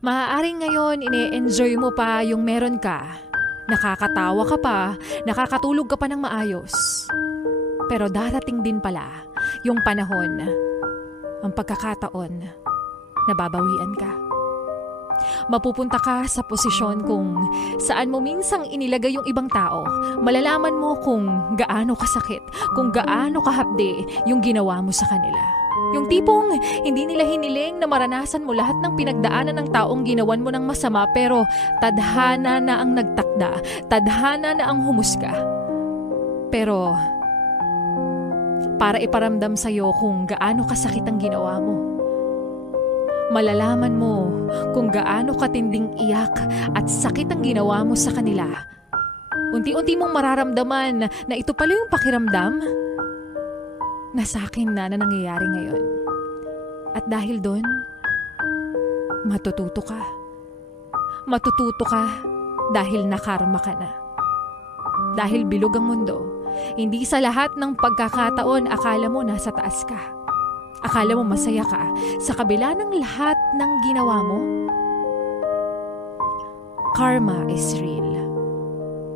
Maaaring ngayon ine-enjoy mo pa yung meron ka. Nakakatawa ka pa, nakakatulog ka pa ng maayos. Pero darating din pala yung panahon, ang pagkakataon na babawian ka. Mapupunta ka sa posisyon kung saan mo minsang inilagay yung ibang tao. Malalaman mo kung gaano kasakit, kung gaano kahapde yung ginawa mo sa kanila. Yung tipong hindi nila hiniling na maranasan mo lahat ng pinagdaanan ng taong ginawan mo ng masama, pero tadhana na ang nagtakda, tadhana na ang humusga. Pero para iparamdam sa'yo kung gaano kasakit ang ginawa mo, malalaman mo kung gaano katinding iyak at sakit ang ginawa mo sa kanila. Unti-unti mong mararamdaman na ito pala yung pakiramdam na sa akin na nangyayari ngayon. At dahil doon, matututo ka. Matututo ka dahil nakarma ka na. Dahil bilog ang mundo, hindi sa lahat ng pagkakataon akala mo nasa taas ka. Akala mo masaya ka sa kabila ng lahat ng ginawa mo. Karma is real.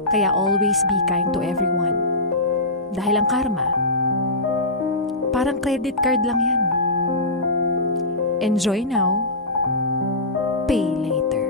Kaya always be kind to everyone. Dahil ang karma, parang credit card lang yan. Enjoy now, pay later.